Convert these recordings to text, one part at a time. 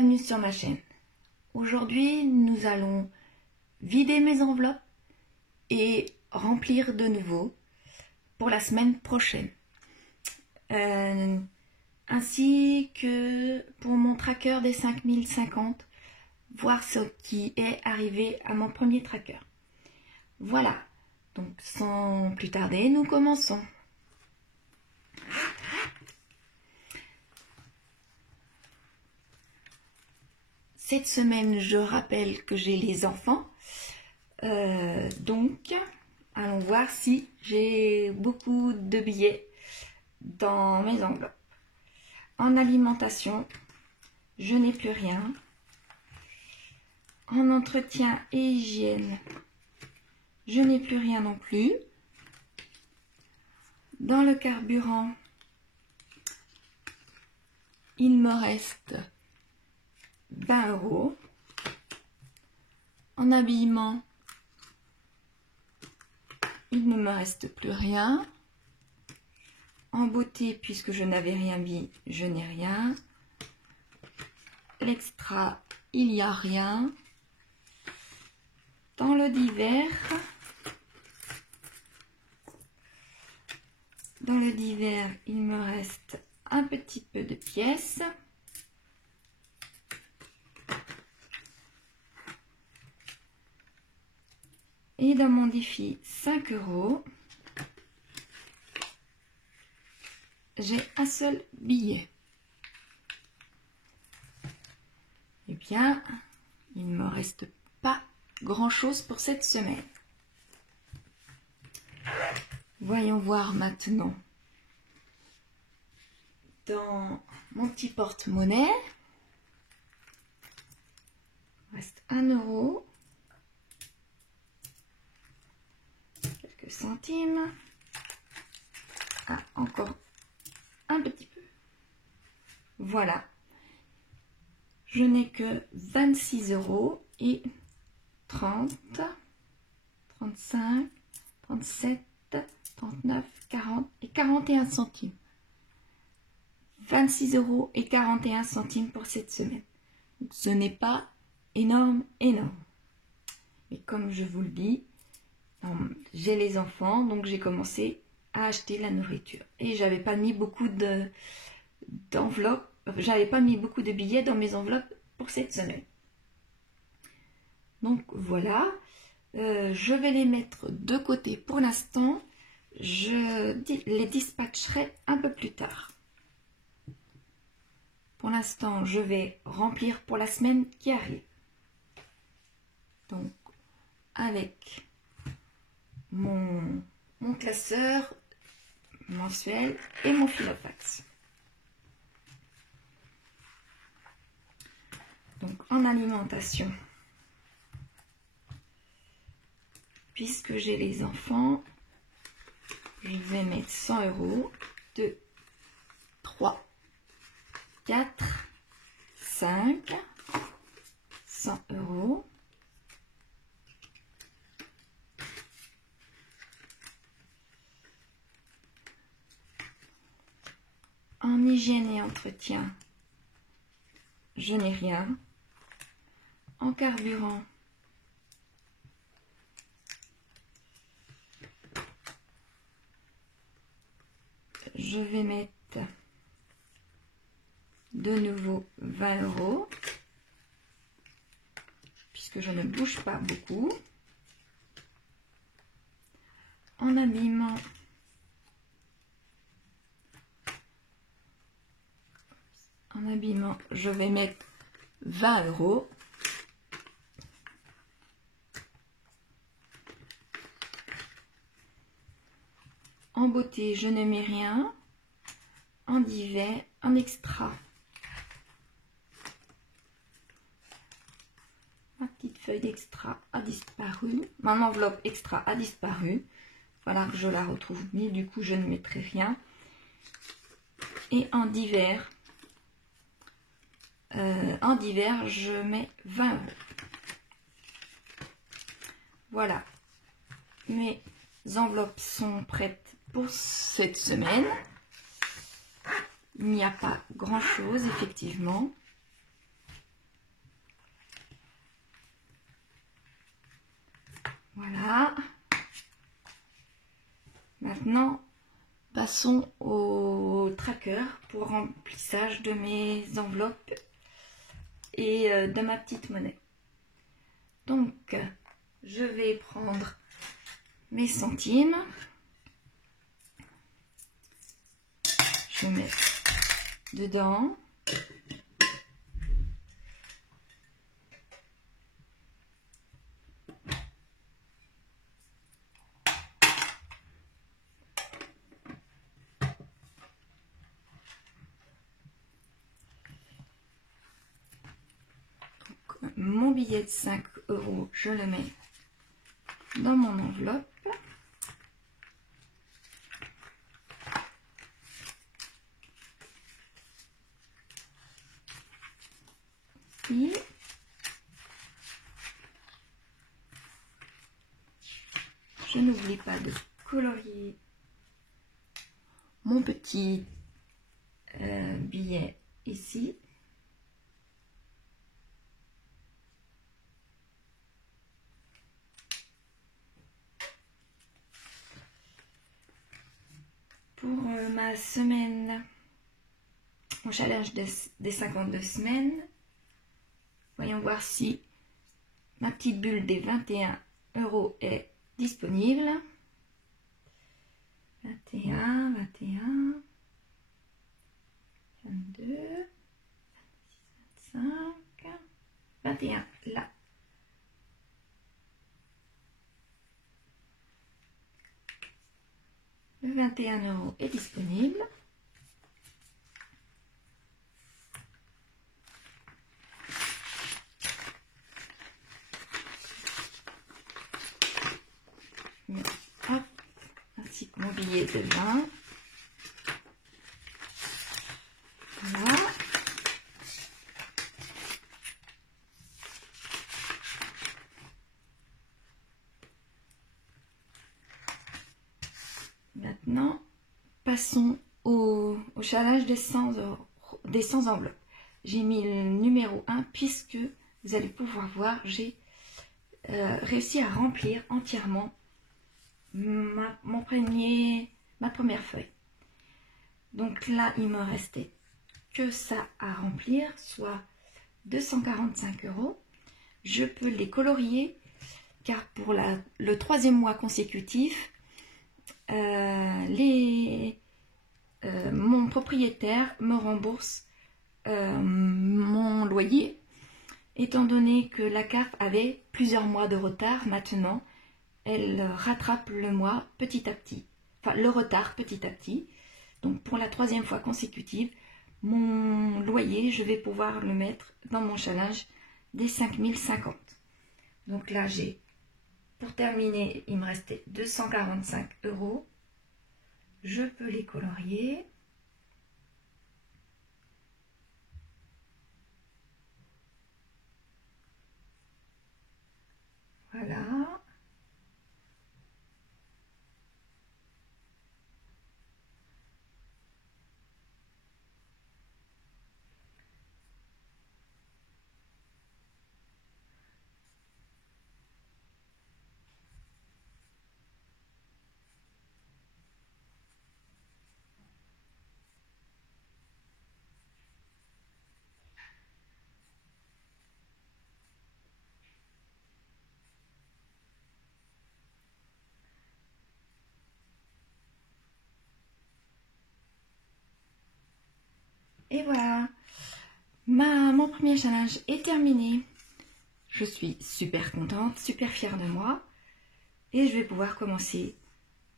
bienvenue sur ma chaîne. Aujourd'hui, nous allons vider mes enveloppes et remplir de nouveau pour la semaine prochaine. Ainsi que pour mon tracker des 5050, voir ce qui est arrivé à mon premier tracker. Voilà, donc sans plus tarder, nous commençons. Cette semaine, je rappelle que j'ai les enfants. Donc, allons voir si j'ai beaucoup de billets dans mes enveloppes. En alimentation, je n'ai plus rien. En entretien et hygiène, je n'ai plus rien non plus. Dans le carburant, il me reste 20 €. En habillement, il ne me reste plus rien. En beauté, puisque je n'avais rien mis, je n'ai rien. L'extra, il n'y a rien. Dans le divers, il me reste un petit peu de pièces. Et dans mon défi 5 €, j'ai un seul billet. Eh bien, il ne me reste pas grand-chose pour cette semaine. Voyons voir maintenant. Dans mon petit porte-monnaie, il reste 1 €. Quelques centimes. Ah, encore un petit peu. Voilà. Je n'ai que 26 € et 30, 35, 37, 39, 40 et 41 centimes. 26 € et 41 centimes pour cette semaine. Donc, ce n'est pas énorme. Mais comme je vous le dis, j'ai les enfants, donc j'ai commencé à acheter la nourriture. Et j'avais pas mis beaucoup d'enveloppes, j'avais pas mis beaucoup de billets dans mes enveloppes pour cette semaine. Donc voilà, je vais les mettre de côté pour l'instant. Je les dispatcherai un peu plus tard. Pour l'instant, je vais remplir pour la semaine qui arrive. Donc, avec mon classeur mensuel et mon filofax. Donc, en alimentation, puisque j'ai les enfants, je vais mettre 100 €, 2, 3, 4, 5, 100 €. En hygiène et entretien, je n'ai rien. En carburant, je vais mettre de nouveau 20 €, puisque je ne bouge pas beaucoup. En habillement, je vais mettre 20 €. En beauté, je ne mets rien. En divers, en extra, ma petite feuille d'extra a disparu. Mon enveloppe extra a disparu. Voilà que je la retrouve, mais du coup, je ne mettrai rien. Et en divers, je mets 20 €. Voilà, mes enveloppes sont prêtes pour cette semaine. Il n'y a pas grand chose, effectivement. Voilà. Maintenant, passons au tracker pour remplissage de mes enveloppes et de ma petite monnaie. Donc, je vais prendre mes centimes. Je vais mettre dedans. Donc, mon billet de 5 €, je le mets dans mon enveloppe. Ici. Je n'oublie pas de colorier mon petit billet ici. Pour ma semaine, mon challenge des 52 semaines, voyons voir si ma petite bulle des 21 € est disponible. 21, 21, 22, 26, 25, 21, là. Le 21 € est disponible. Hop, ainsi que mon billet de 20. Voilà. Maintenant, passons au challenge des 100 enveloppes. J'ai mis le numéro 1 puisque vous allez pouvoir voir, j'ai réussi à remplir entièrement ma première feuille. Donc là, il me restait que ça à remplir, soit 245 €. Je peux les colorier car pour le 3e mois consécutif, mon propriétaire me rembourse mon loyer, étant donné que la CAF avait plusieurs mois de retard. Maintenant, elle rattrape le mois petit à petit, enfin le retard petit à petit. Donc pour la 3e fois consécutive, mon loyer, je vais pouvoir le mettre dans mon challenge des 5050. Donc là, pour terminer, il me restait 245 €. Je peux les colorier. Voilà. Et voilà, mon premier challenge est terminé. Je suis super contente, super fière de moi. Et je vais pouvoir commencer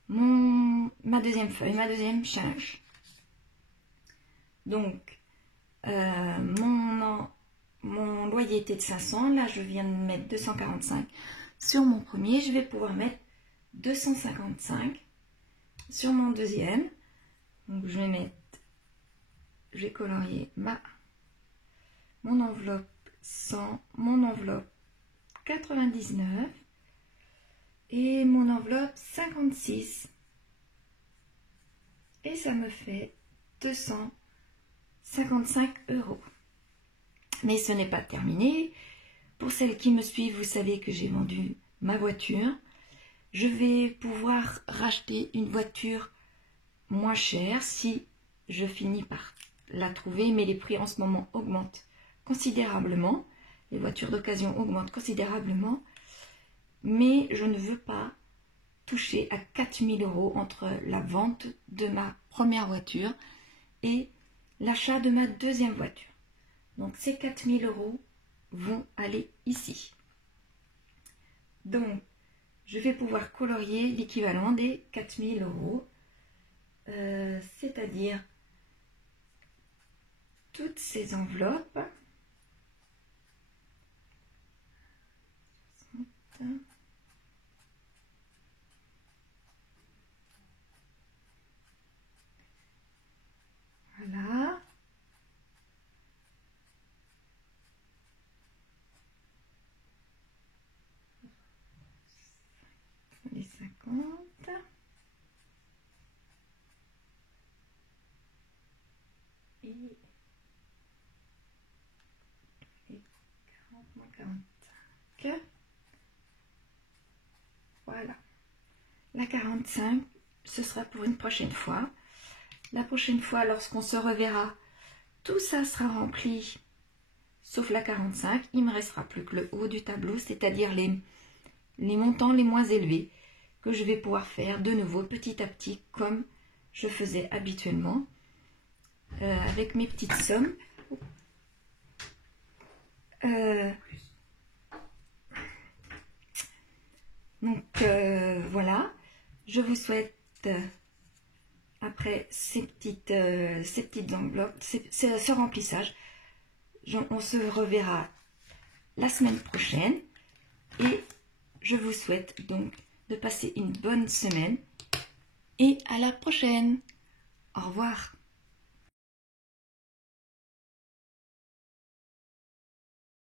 ma deuxième feuille, ma deuxième challenge. Donc, mon loyer était de 500. Là, je viens de mettre 245 sur mon premier. Je vais pouvoir mettre 255 sur mon deuxième. Donc, je vais colorier mon enveloppe 100, mon enveloppe 99 et mon enveloppe 56. Et ça me fait 255 €. Mais ce n'est pas terminé. Pour celles qui me suivent, vous savez que j'ai vendu ma voiture. je vais pouvoir racheter une voiture moins chère si je finis par la trouver, mais les prix en ce moment augmentent considérablement. Les voitures d'occasion augmentent considérablement, mais je ne veux pas toucher à 4 000 € entre la vente de ma première voiture et l'achat de ma deuxième voiture. Donc ces 4 000 € vont aller ici. Donc je vais pouvoir colorier l'équivalent des 4 000 €, c'est-à-dire toutes ces enveloppes. Voilà. Les 50. Et les 40 moins 45. Voilà. La 45, ce sera pour une prochaine fois. La prochaine fois, lorsqu'on se reverra, tout ça sera rempli, sauf la 45. Il ne me restera plus que le haut du tableau, c'est-à-dire les montants les moins élevés, que je vais pouvoir faire de nouveau petit à petit, comme je faisais habituellement, avec mes petites sommes. Donc voilà, je vous souhaite, après ces petites enveloppes, ce remplissage, on se reverra la semaine prochaine et je vous souhaite donc de passer une bonne semaine et à la prochaine. Au revoir.